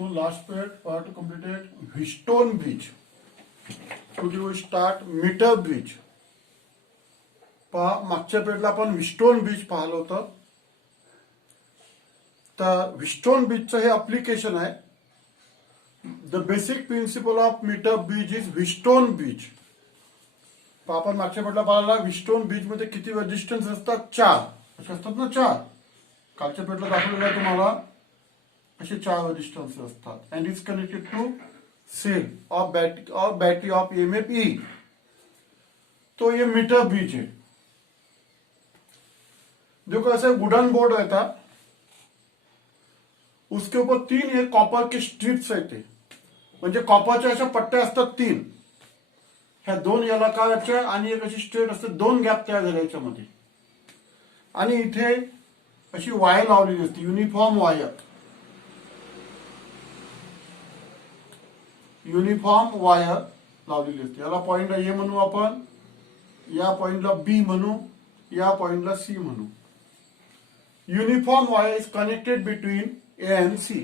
So last part to complete it, Wheatstone Bridge. Today we start Meter Bridge. मागच्या पेडला आपण व्हिस्टोन beach पाहिलं होतं. तर व्हिस्टोन बीचचं हे अप्लिकेशन आहे. The basic principle of metre bridge is Wheatstone bridge. आपण मागच्या पेडला पाहिला व्हिस्टोन बीच मध्ये किती डिस्टन्स असतात? 4 असे असतात ना. 4 कालच्या पेडला दाखवलेलं आहे तुम्हाला. असे 4 डिस्टन्स असतात. And is connected to cell of battery of EMF E. तो ये मीटर ब्रिज है. देखो ऐसे वुडन बोर्ड रहता, उसके ऊपर 3 ये कॉपर के स्ट्रिप्स रहते. म्हणजे कॉपरच्या अशा पट्ट्या असतात 3. ह्या 2 याला काढायच्या आणि एक अशी स्ट्रेट असते. 2 गॅप तयार झाले याच्यामध्ये. आणि इथे अशी वायर लावलेली असते, युनिफॉर्म वायर. युनिफॉर्म वायर लावलेली असते. याला पॉइंटला ए म्हणू आपण, या पॉइंटला बी म्हणू, या पॉइंटला सी म्हणू. Uniform wire is connected between A and C.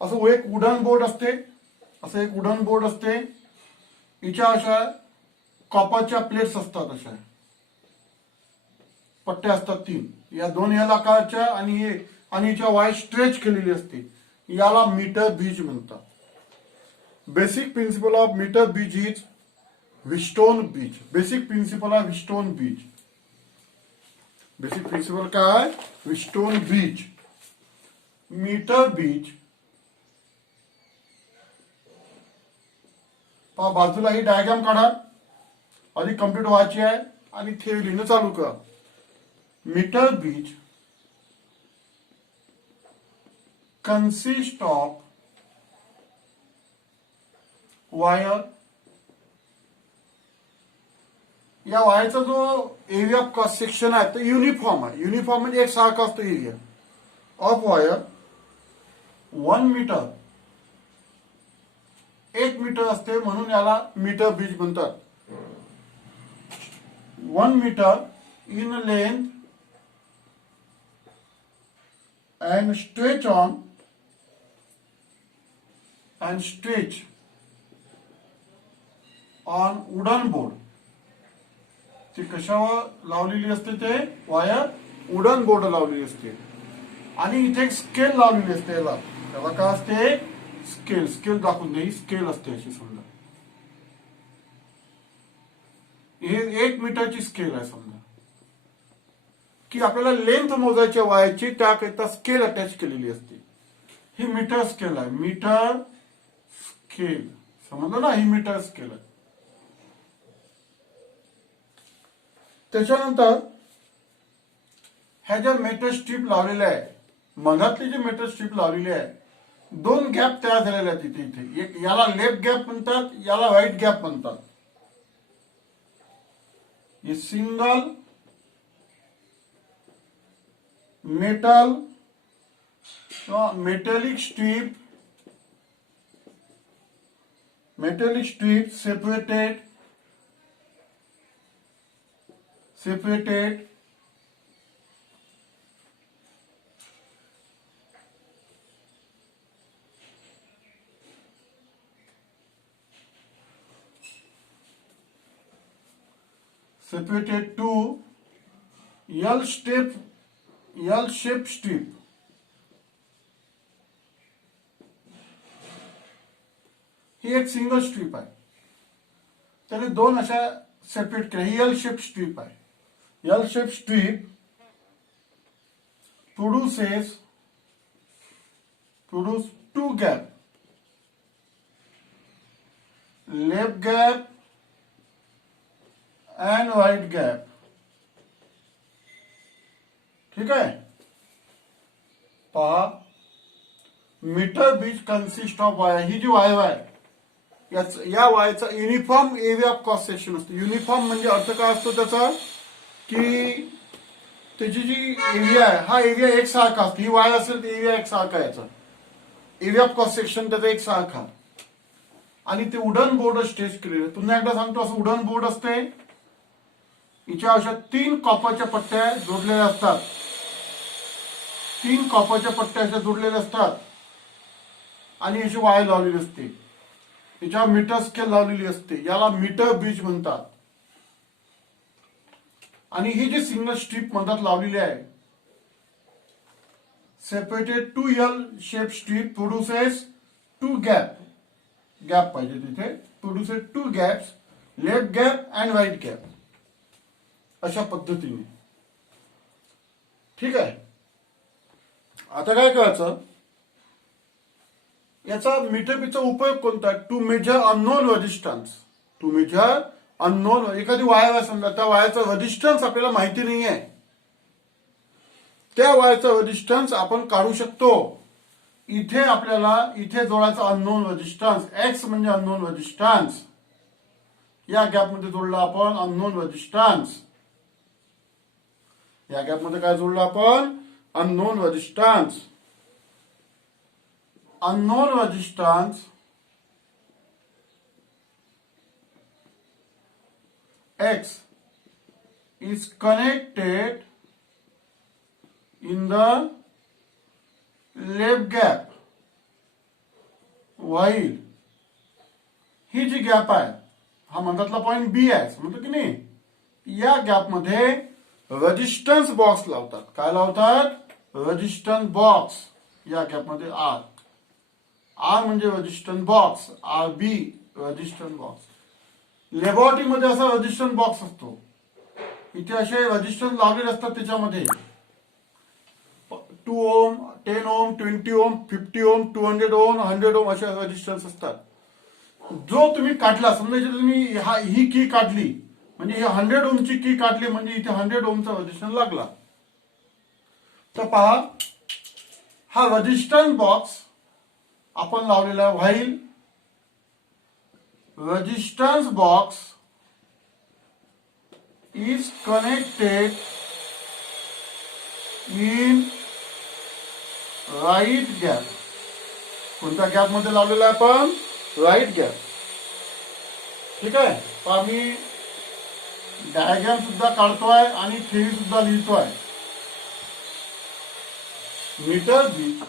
असं एक वुडन बोर्ड असते. असं एक वुडन बोर्ड असते. हिच्या अशा कॉपरच्या प्लेट्स असतात. अशा पट्ट्या असतात 3. या 2 याला आकाराच्या आणि हिच्या वायर स्ट्रेच केलेली असते. याला मीटर ब्रिज म्हणतात. Basic principle of metre bridge is Wheatstone bridge. Basic principle of Wheatstone bridge. Basic principle काय? Wheatstone bridge. Metre bridge. बाजूला ही डायग्राम काढा. आधी कम्प्लीट व्हायची आहे आणि थेरी लिहिणं चालू करा. Metre bridge consist of wire. या वायरचा जो एरिया ऑफ क्रॉस सेक्शन आहे तो युनिफॉर्म आहे. युनिफॉर्म म्हणजे एक सारखा असतो area of wire. 1 metre 1 metre असते, म्हणून याला मीटर ब्रिज म्हणतात. 1 metre in length and stretch on wooden board. ती कशावर लावलेली असते? ते वायर वुडन बोर्ड लावलेली असते. आणि इथे एक स्केल लावलेली असते. त्याला काय असते? स्केल. स्केल दाखवून दे. स्केल असते अशी समजा. हे 1 मीटरची स्केल आहे समजा. की आपल्याला लेंथ मोजायच्या वायरची, त्याकरिता स्केल अटॅच केलेली असते. ही मीटर स्केल आहे. मीटर स्केल समजलं ना. ही मीटर स्केल आहे. त्याच्यानंतर ह्या ज्या मेटल स्ट्रीप लावलेल्या आहे, मधातली जी मेटल स्ट्रीप लावलेली आहे, 2 गॅप तयार झालेले आहेत इथे. एक याला लेफ्ट गॅप म्हणतात, याला राईट गॅप म्हणतात. हे सिंगल मेटल किंवा metallic strip separated to L-shaped strip. ही एक सिंगल स्ट्रीप आहे. त्याने 2 अशा सेपरेट केल्या. ही L-shaped स्ट्रीप आहे. L-shaped strip produce 2 gap. Left gap and right gap. ठीक आहे. पहा, metre bridge consist of wire. ही जी वायर आहे, या वायरचा uniform area of cross section असतो. युनिफॉर्म म्हणजे अर्थ काय असतो त्याचा? की त्याची जी एरिया आहे, हा एरिया एक सारखा असतो. ही वायर असेल तर एरिया एक सारखा याचा. एरिया ऑफ क्रॉस सेक्शन त्याचा एक सारखा. आणि ते वुडन बोर्ड स्टेज केलेले. पुन्हा एकदा सांगतो, असं वुडन बोर्ड असते. हिच्या अशा 3 कॉपरच्या पट्ट्या जोडलेल्या असतात. 3 कॉपरच्या पट्ट्या अशा जोडलेल्या असतात. आणि याची वायर लावलेली असते, याच्यावर मीटर स्केल लावलेली असते, याला मीटर ब्रिज म्हणतात. आणि ही जी सिंगल स्ट्रीप मधात लावलेली आहे, separated 2L shape strip produces 2 gap पाहिजे तिथे, produces 2 gaps, left gap and right gap, अशा पद्धतीने. ठीक आहे. आता काय करायचं, याचा मीटर बीचा उपयोग कोणता? To measure unknown resistance. To measure unknown, एखादी वायर आहे समजा, त्या वायरचा रेजिस्टन्स आपल्याला माहिती नाही आहे, त्या वायरचा रेजिस्टन्स आपण काढू शकतो. इथे आपल्याला इथे जोडायचा अननोन रेजिस्टन्स, एक्स म्हणजे अननोन रेजिस्टन्स, या गॅपमध्ये जोडला आपण अननोन रेजिस्टन्स, या गॅपमध्ये काय जोडलं आपण? Unknown resistance. Unknown resistance X is connected in the left gap, while ही जी गॅप आहे, हा मधातला पॉइंट बी आहे समजतो की नाही, या गॅप मध्ये रेजिस्टन्स बॉक्स लावतात. काय लावतात? Resistance box. या गॅप मध्ये आर म्हणजे resistance box, R B resistance box. लॅबोरेटरीमध्ये असा रेजिस्टन्स बॉक्स असतो, इथे असे रेजिस्टन्स लावलेले असतात, त्याच्यामध्ये 2 ओम, 10 ओम, 20 ओम, 50 ओम, 200 ओम, 100 ओम असे रेजिस्टन्स असतात. जो तुम्ही काढला, समजा इथे तुम्ही ही की काढली, म्हणजे ही 100 ओमची की काढली, म्हणजे इथे 100 ओमचा रेजिस्टन्स लागला. तर पहा, हा रेजिस्टन्स बॉक्स आपण लावलेला, while resistance box is connected in right gap. कोणत्या गॅप मध्ये लावलेला आहे आपण? Right gap. ठीक आहे. तर आम्ही डायग्राम सुद्धा काढतोय आणि थेरी सुद्धा लिहितोय. मीटर बीज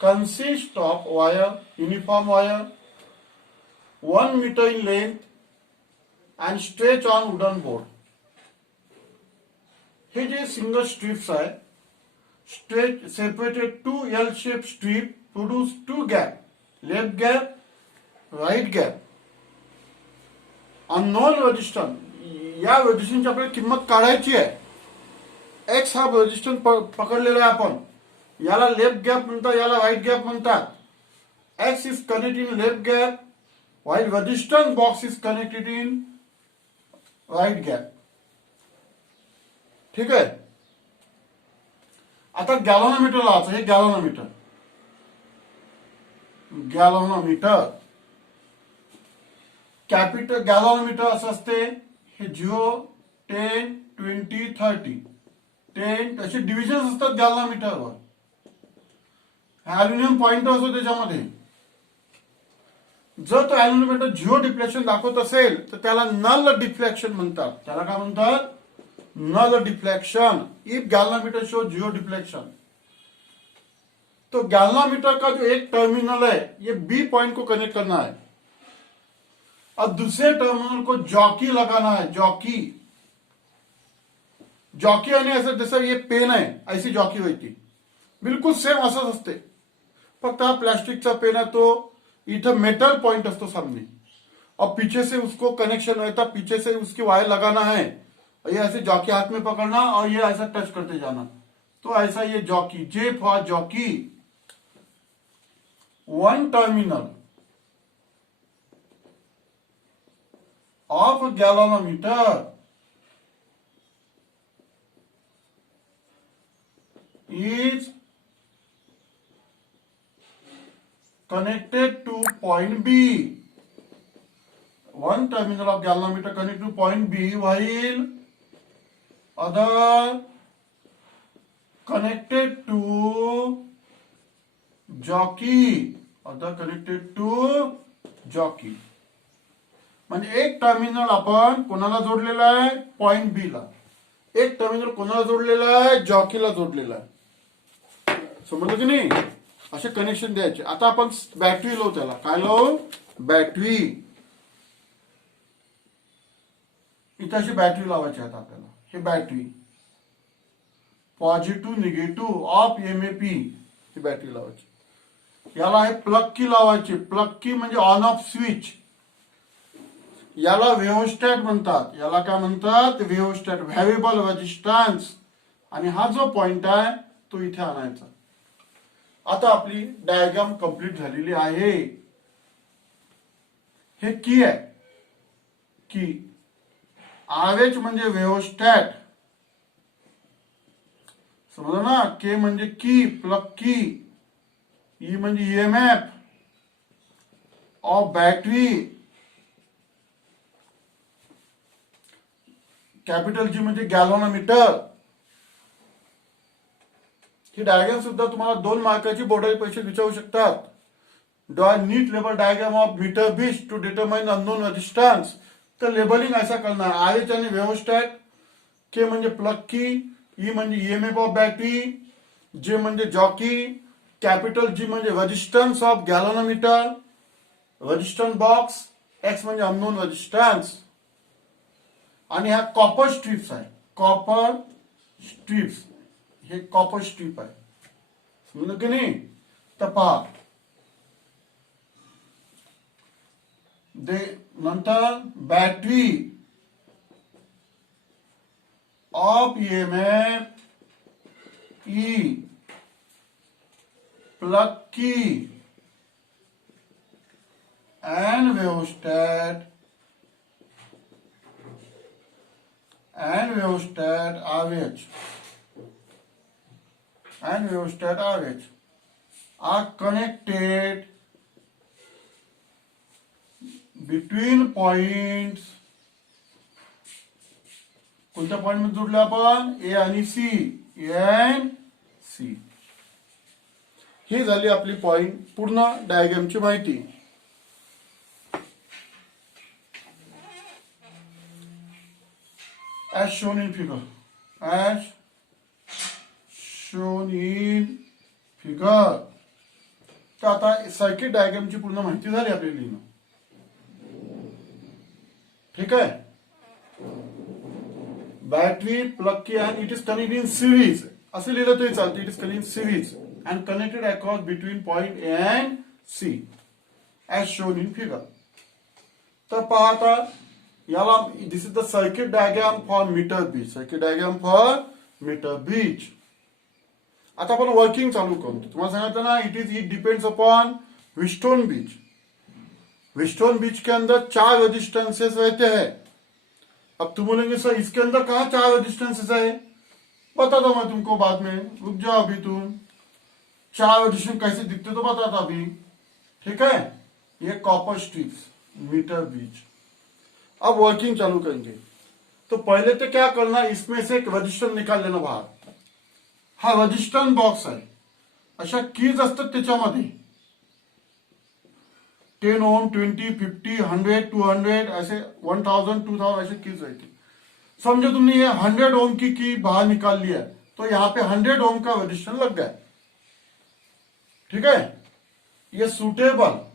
consist of wire, uniform wire, 1 meter in length and stretch on wooden board. हे जे सिंगल स्ट्रिप्स आहे, stretch separated 2L shape strip produce 2 gap, left gap, right gap. Unknown resistance, या रेजिस्टन्सची आपल्याला किंमत काढायची आहे. एक्स हा रेजिस्टन्स पकडलेला आहे आपण, याला लेफ्ट गॅप म्हणतात, याला राईट गॅप म्हणतात. X is connected in left gap, while resistance box is connected in right gap. ठीक आहे. आता गॅलोनोमीटर लावायचं. हे गॅलोनोमीटर, गॅलोनोमीटर कॅपिटल गॅलोनोमीटर असं असते. हे 0, 10, 20, 30, 10 असे डिव्हिजन असतात गॅलोनोमीटरवर. अल्युमिनियम पॉइंटर असतो त्याच्यामध्ये. जर तो अॅल्युमिनियम 0 डिफ्लेक्शन दाखवत असेल तर त्याला नल डिफ्लेक्शन म्हणतात. त्याला काय म्हणतात? Null deflection. If galvanometer show 0 deflection, तो गैल्वेनोमीटर का जो एक टर्मिनल है ये बी पॉइंट को कनेक्ट करना है और दूसरे टर्मिनल को जॉकी लगाना है. जॉकी, जॉकी आणि असं जसं ये पेन आहे ऐसी जॉकी होती, बिलकुल सेम असंच असते. फक्त हा प्लास्टिकचा पेन है तो इधर मेटल पॉइंट असतो सामने और पीछे से उसको कनेक्शन होता, पीछे से उसकी वायर लगाना है. ये ऐसे जॉकी हाथ में पकड़ना और ये ऐसा टच करते जाना. तो ऐसा ये jockey, J for jockey. One terminal of galvanometer is connected to point B. One terminal of galvanometer connected to point B while other connected to jockey. Other connected to jockey. म्हणजे एक terminal आपण कोणाला जोडलेला आहे? Point बी ला. एक terminal कोणाला जोडलेला आहे? जॉकीला जोडलेला आहे. समजलं की नाही? असे कनेक्शन द्यायचे. आता आपण बॅटरी लावू, त्याला काय लावू, बॅटरी. इथे अशी बॅटरी लावायची आता आपल्याला. हे battery positive negative of MAP he battery लावायची. याला हे प्लग की लावायची. प्लग की म्हणजे ऑन ऑफ स्विच. याला व्हेओस्टॅट म्हणतात. याला काय म्हणतात, व्हेओस्टॅट, व्हेरिएबल रेजिस्टन्स. आणि हा जो पॉइंट आहे तो इथे आणायचा. आता आपली डायग्राम कंप्लीट झालेली आहे. हे की आहे, की आरएच म्हणजे व्हेओस्टॅट, समजलं ना. के म्हणजे की, प्लग की. ई म्हणजे EMF of battery. Capital G म्हणजे गॅल्व्हनोमीटर. ही डायग्राम सुद्धा तुम्हाला 2 मार्काची बोर्डाचे परीक्षेत विचारू शकतात. Draw neat label diagram of metre bridge to determine unknown resistance. तर लेबलिंग ऐसा करणार, आरएच आणि व्हेओस्टॅट, के म्हणजे प्लग की, ई म्हणजे ईएमएफ ऑफ बॅटरी, जे म्हणजे जॉकी, कॅपिटल जी म्हणजे resistance of galvanometer, resistance box, x म्हणजे अननोन रेजिस्टन्स. आणि ह्या कॉपर स्ट्रिप्स आहे. कॉपर स्ट्रिप्स, हे कॉपर स्ट्रीप आहे, समजलं की नाही. तर पहा, नंतर battery of EMF E, plug की and rheostat RH are connected between points. कोणत्या पॉइंट मध्ये जोडले आपण, ए आणि सी, एन सी. ही झाली आपली पॉइंट पूर्ण डायग्रामची माहिती. As shown in figure. तर आता सर्किट डायग्रामची पूर्ण माहिती झाली आपली लिहिणं. ठीक आहे. Battery, plug key and it is connected in series. असं लिहिलं तरी चालतं. It is connected in series and connected across between point A and C as shown in figure. तर पहा आता याला, this is the circuit diagram for metre bridge. Circuit diagram for metre bridge. आता आपण वर्किंग चालू करू. तुम्हाला सांगितलं ना, it depends upon Wheatstone bridge. Wheatstone bridge के अंदर 4 रेजिस्टेंसेस रहते हैं. अब तुम बोलेंगे सर इसके अंदर कहाँ 4 रेजिस्टेंसेस है, बताता मैं तुमको बाद में, रुक जाओ अभी तुम. 4 रेजिस्टेंस कैसे दिखते तो बताता अभी. ठीक है. ये कॉपर स्ट्रिप्स, मीटर बीच. अब वर्किंग चालू करेंगे. तो पहले तो क्या करना, इसमें से एक रजिस्टर निकाल लेना बाहर. हा रजिस्टन्स बॉक्स आहे. अशा कीज असतात त्याच्यामध्ये. 10 ओम, 20, 50, 100, 200 ऐसे 1000, 2000 ऐसे कीज रहती. समझो तुमने ये 100 ओम की बाहर निकाल लिया, तो यहाँ पे 100 ओम का रजिस्टर लग गया. ठीक है. ये suitable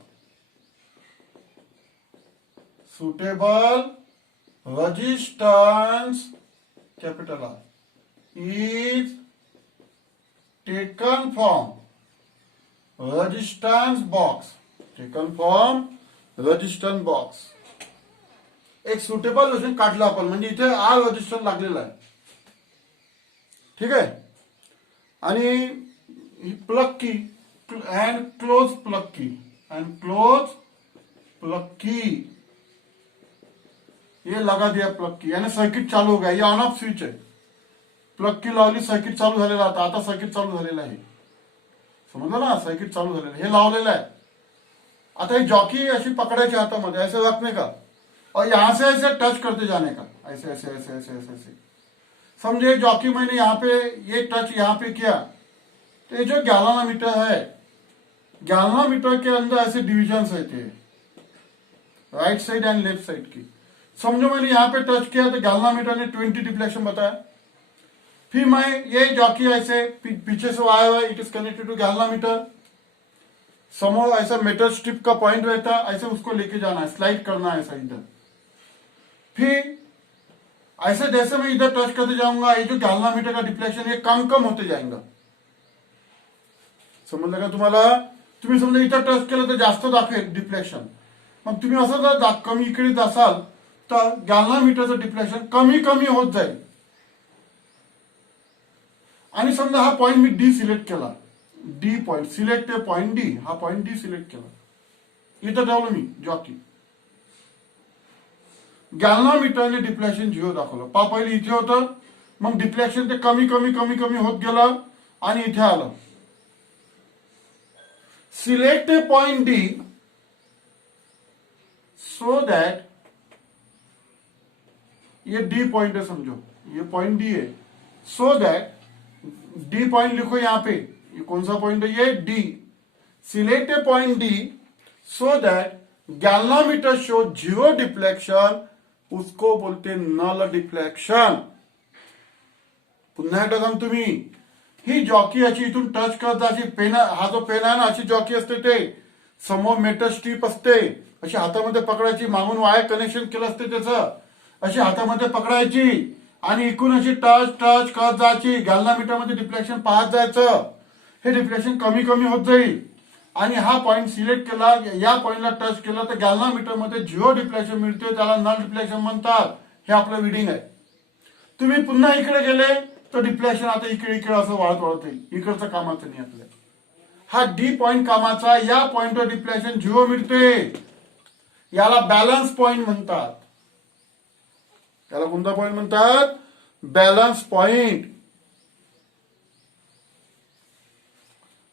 resistance capital R is taken from resistance box. एक सुटेबल रेजिस्टन्स काढला आपण, म्हणजे इथे आर रेजिस्टन्स लागलेला आहे. ठीक आहे. आणि plug key and close plug की ये लगा दिया. प्लग की यानी सर्किट चालू हो गया. ये ऑन ऑफ स्विच आहे. प्लग की लावली, सर्किट चालू झालेला. आता सर्किट चालू झालेलं आहे. समजलं ना, सर्किट चालू झालेलं. हे लावलेलं आहे. आता ही जॉकी अशी पकडायची हातामध्ये, ऐसे रखने का और यहां से ऐसे टच करते जाने का, ऐसे ऐसे ऐसे ऐसे ऐसे ऐसे. समझे जॉकी मैंने यहाँ पे ये टच यहाँ पे किया, तो ये जो गैल्वेनोमीटर है, गैल्वेनोमीटर के अंदर ऐसे डिविजन्स रहते हैं, right side end left side की. समझो मैंने यहाँ पे टच किया तो गैल्वेनोमीटर ने 20 डिफ्लेक्शन बताया. फिर मैं ये जॉकी ऐसे पीछे से आया हुआ, it is connected to galvanometer. समोर ऐसा मेटल स्ट्रिप का पॉइंट रहता है, ऐसे उसको लेके जाना है, स्लाइड करना है ऐसा इधर। फिर ऐसे जैसे मैं इधर टच करते जाऊंगा, ये जो गैल्वामीटर का डिफ्लेक्शन ये कम कम होते जाएगा। समजलं का तुम्हाला? तुम्ही समजा इथं टच केलं तर जास्त दाखवेल डिफ्लेक्शन, मग तुम्ही असं जर कमी इकडे असाल तर गॅल्व्हनोमीटरचं डिफ्लेक्शन कमी कमी होत जाईल। आणि समजा हा पॉइंट मी डी सिलेक्ट केला, D point select point D, हा पॉइंट डी सिलेक्ट केला, इथं ठेवलं मी जॉकी, गॅल्व्हनोमीटरने डिफ्लेक्शन 0 दाखवलं। पहिले इथे होतं, मग डिफ्लेक्शन ते कमी कमी कमी कमी होत गेलं आणि इथे आलं। Select a point D so that, ये डी पॉइंट है समझो, ये पॉइंट डी है, सो दैट डी पॉइंट लिखो यहां पे, ये कौन सा पॉइंट है? ये D. Select a point D so that galvanometer show 0 deflection, उसको बोलते नल डिफ्लेक्शन। पुन्हा एकदा सांगतो मी, ही जॉकी अशी इथून टच करता, अशी पेन, हा जो पेन आहे ना, अशी जॉकी असते, ते समोर मेटल स्ट्रीप असते, अशी हातामध्ये पकडायची, मागून वायर कनेक्शन केलं असते त्याचं, अशी हातामध्ये पकडायची आणि इकडून अशी टच टच करत जायची, गॅल्व्हनोमीटर मध्ये डिफ्लेक्शन पाहत जायचं। हे डिफ्लेक्शन कमी कमी होत जाईल आणि हा पॉइंट सिलेक्ट केला, या पॉइंटला टच केला तर गॅल्व्हनोमीटर मध्ये 0 डिफ्लेक्शन मिळते, त्याला नल डिफ्लेक्शन म्हणतात। हे आपलं रीडिंग आहे। तुम्ही पुन्हा इकडे गेले तर डिफ्लेक्शन आता इकडे इकडे असं वाढत वाढत येईल, इकडचं कामाचं नाही आपल्या। हा डी पॉइंट कामाचा, या पॉइंटवर डिफ्लेक्शन 0 मिळते, याला बॅलन्स पॉइंट म्हणतात। याला कोणता पॉइंट म्हणतात? Balance point.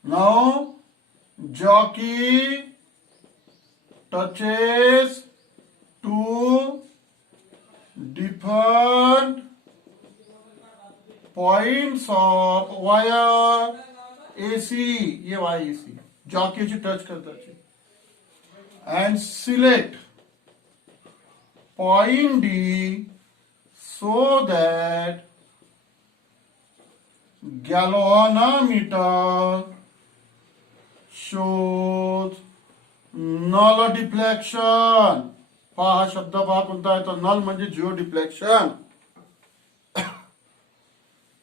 Now jockey touches to different points of wire AC, ये वायर एसी जॉकीची टच करताची, and select point D so that galvanometer shows null deflection। पहा हा शब्द पहा कोणता आहे, तर नल म्हणजे 0 डिफ्लेक्शन।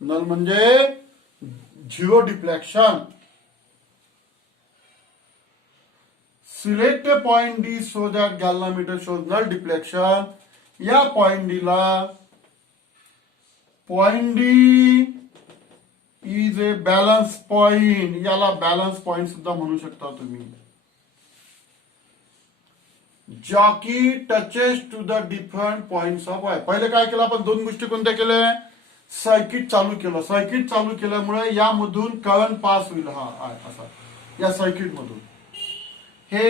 नल म्हणजे 0 deflection. Select point D so that galvanometer shows null deflection. या पॉइंट डी ला, point D is a balance point, याला बॅलन्स पॉइंट सुद्धा म्हणू शकता तुम्ही। Jockey touches to the different points of wire. पहिले काय केलं आपण? दोन गोष्टी कोणत्या केल्या? सर्किट चालू केलं, सर्किट चालू केल्यामुळे यामधून करंट पास होईल, हा असा या सर्किट मधून। हे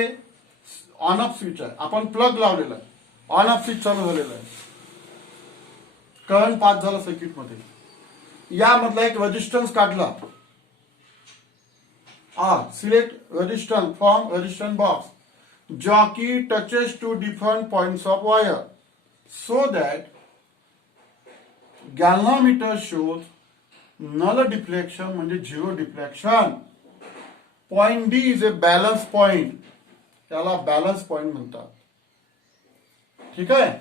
ऑन ऑफ स्विच आहे, आपण प्लग लावलेला आहे, ऑन ऑफ स्विच चालू झालेला आहे, करंट पास झाला सर्किट मध्ये। यामधला एक रेजिस्टन्स काढला, select resistance from resistance box. Jockey touches to different points of wire so that galvanometer shows null deflection म्हणजे 0 deflection. Point D is a balance point, त्याला बॅलन्स पॉइंट म्हणतात। ठीक आहे,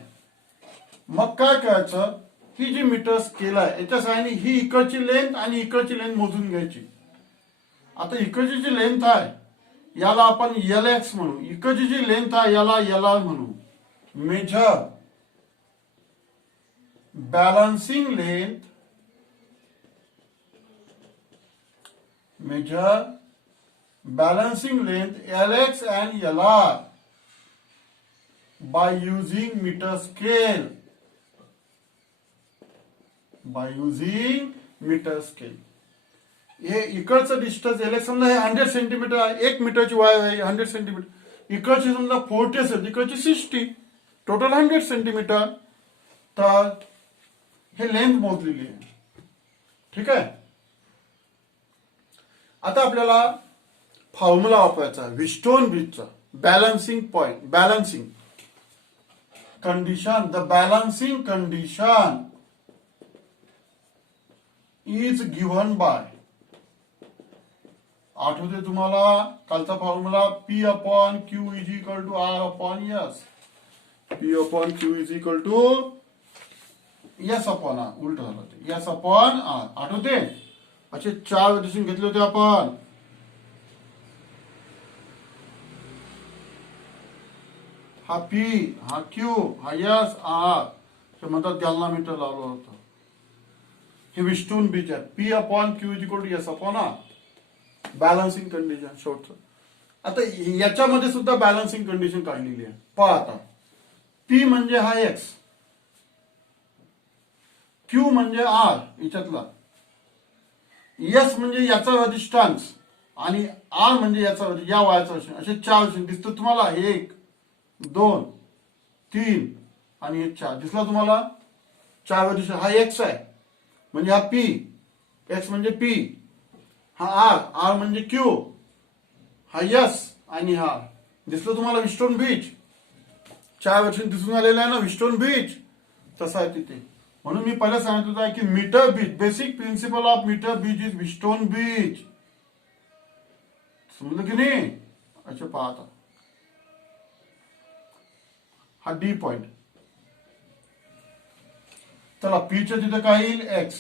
मग काय करायचं? ही जी मीटर स्केल आहे याच्या साहाय्याने ही इकडची लेंथ आणि इकडची लेंथ मोजून घ्यायची। आता इकडची जी लेंथ आहे याला आपण LX म्हणू, इकडची जी लेंथ आहे याला LR म्हणू। Measure balancing length, measure balancing length LX and LR by using meter scale, by using meter scale। हे इकडचं डिस्टन्स LX समजा हे 100 सेंटीमीटर आहे, 1 मीटरची वायर आहे 100 सेंटीमीटर, इकडची समजा 40 असेल, इकडची 60, टोटल 100 सेंटीमीटर। तर हे लेंथ मोजलेली आहे। ठीक आहे, आता आपल्याला फॉर्म्युला वापरायचा व्हिस्टोन ब्रिजचा, balancing point, balancing condition. The balancing condition is given by आठवते तुम्हाला कालचा formula P upon Q is equal to R upon S. P upon Q is equal to S upon R. उलट झालं ते. S upon R. आठवते असे 4 valuation घेतले होते आपण. हा P, हा Q, हा S, R हे म्हणतात गॅल्व्हनोमीटर लावलं होतं. हे विस्टून बीच आहे. P upon Q is equal to S upon R. Balancing condition शेवटचं. आता याच्यामध्ये सुद्धा बॅलन्सिंग कंडिशन काढलेली आहे. पहा आता. P म्हणजे हा X, Q म्हणजे R याच्यातला, S म्हणजे याचा रेजिस्टन्स आणि R म्हणजे याचा या वायचा. असे 4 दिसतो तुम्हाला. 1 2 3 आणि 4 दिसला तुम्हाला. 4 रेजिस्टन्स. हा X आहे म्हणजे हा P, X म्हणजे P, हा R, R म्हणजे Q, हा S आणि हा दिसलं तुम्हाला. विस्टोन बीच 4 वर्ष दिसून आलेलं आहे ना विस्टोन बीच. तसा आहे तिथे. म्हणून मी पहिला सांगितलं होतं की metre bridge, basic principle of metre bridge is Wheatstone bridge. समजलं की नाही. अच्छा पाहता हा डी पॉइंट. चला पीच्या तिथे काय येईल एक्स,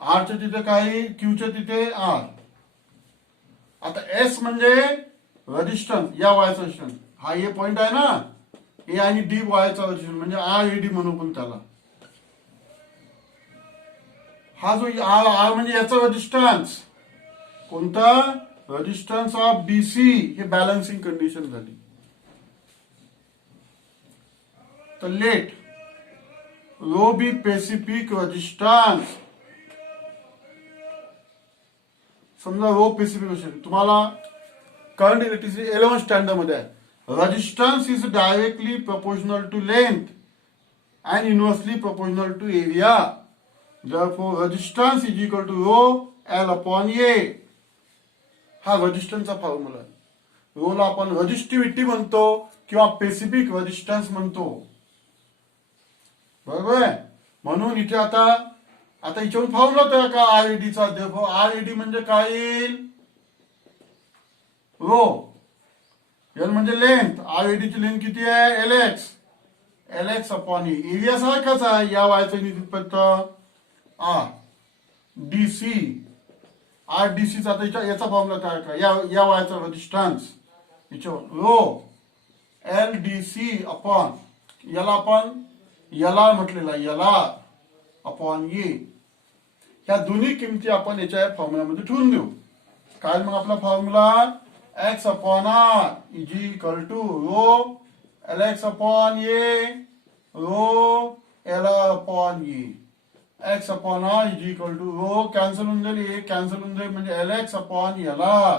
आरच्या तिथे काय येईल क्यूच्या तिथे आर. आता एस म्हणजे रेजिस्टन्स या वायचा रेजिस्टन्स. हा ए पॉइंट आहे ना, ए आणि डी वायचा रेजिस्टन्स म्हणजे आर ए डी म्हणू पण त्याला. हा जो आर, आर म्हणजे याचा रेजिस्टन्स. कोणता रेजिस्टन्स ऑफ डीसी. हे बॅलन्सिंग कंडिशन झाली. तर let rho be specific resistance. समजा रो स्पेसिफिकेशन तुम्हाला करंट इलेक्ट्रिसिटी 11 स्टँडर्ड मध्ये आहे. Resistance is directly proportional to length and inversely proportional to area. Therefore resistance is equal to rho L upon A. हा रेजिस्टन्सचा formula आहे. रोला आपण resistivity म्हणतो किंवा स्पेसिफिक रेजिस्टन्स म्हणतो. बरोबर आहे. म्हणून इथे आता याच्यावर फॉर्म्युला तयार का आरएडीचा. देखो आरएडी म्हणजे काय येईल रो. एल म्हणजे लेंथ. आरएडीची लेंथ किती आहे L X. L X upon A. Area सारखाच आहे या वायचा नियुक्त आर डीसी. आर डीसी आता याचा फॉर्म्युला तयार करा. या वायचा रेजिस्टन्स याच्यावर रो एल डीसी अपॉन याला आपण याला म्हटलेला याला अपॉन ए. ह्या दोन्ही किमती आपण याच्या फॉर्म्युलामध्ये ठेवून देऊ. काय मग आपला formula X upon R is equal to rho L X upon A rho L R upon A. X upon R is equal to rho cancel होऊन जाईल, ए कॅन्सल होऊन जाईल म्हणजे L X upon L R.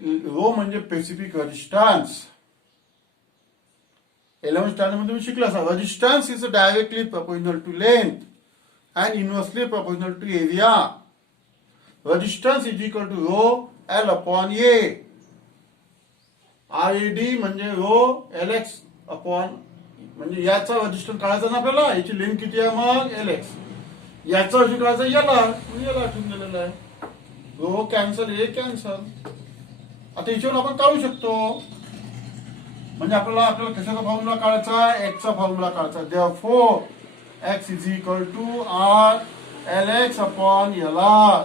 Rho म्हणजे specific resistance. 11 standard मध्ये शिकला असा. Resistance is directly proportional to length and inversely proportional to area. Resistance is equal to rho L upon A. RAD म्हणजे row L X upon म्हणजे याचा resistance काढायचा ना आपल्याला. याची लेंथ किती आहे मग एल एक्स. याचा रेजिस्टन्स काढायचा याला याला आठवून दिलेला आहे. रो कॅन्सल ए कॅन्सल. आता याच्यावर आपण काढू शकतो. म्हणजे आपल्याला कशाचा फॉर्म्युला काढायचा एक्सचा फॉर्म्युला काढायचा. Therefore X is equal to R L X upon L R.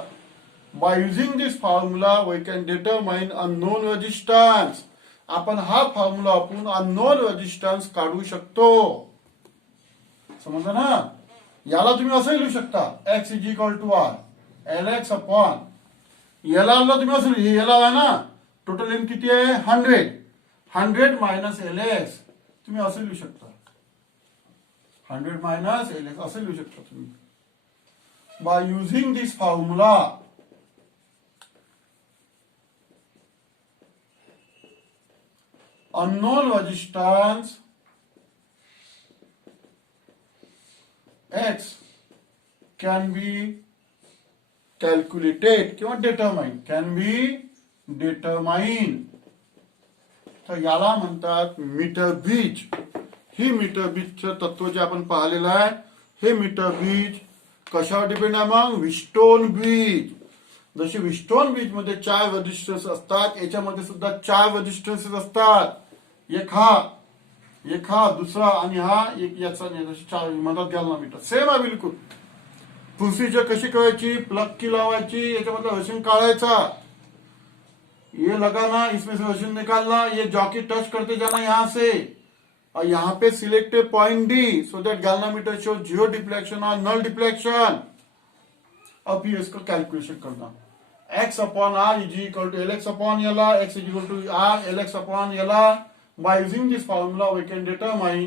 By using this formula we can determine unknown resistance. आपण हा फॉर्म्युला वापरून अननोन रेजिस्टन्स काढू शकतो. समजलं ना. याला तुम्ही असं लिहू शकता X is equal to R L X upon L R ला तुम्ही असं एल आर आहे ना. टोटल लेंथ किती आहे 100. 100 मायनस एल एक्स तुम्ही असं लिहू शकता. 100 मायनस एल एक्स असं लिहू शकता तुम्ही. Bye using this formula unknown resistance X can be calculated किंवा determined. Can be determined. तर याला म्हणतात मीटर ब्रिज. ही मीटर बीजचं तत्व जे आपण पाहिलेलं आहे, हे मीटर बीज कशावर डिपेंड आहे मग? Wheatstone bridge. जसे विस्टोन ब्रिज मध्ये 4 रेजिस्टन्स असतात, याच्यामध्ये सुद्धा 4 रेजिस्टन्स असतात. एक हा दुसरा आणि हा एक, याचा 4 म्हणतात गॅल्व्हनोमीटर. सेम आहे बिलकुल. प्रोसिजर कशी करायची? प्लग की लावायची, याच्यामधला रशियन काढायचा, ये लगाना, इसमें से रशियन निकालना, ये जॉकी टच करते जाना यहां से, और यहाँ पे select point D so that galvanometer show 0 deflection और नल डिफ्लेक्शन. अब फिर इसको कैलकुलेशन करना. x upon r is equal to lx upon L, x is equal to r lx upon L. By using this formula we can determine,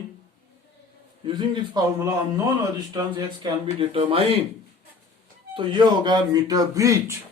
using this formula unknown resistance x can be determined. तो ये होगा metre bridge.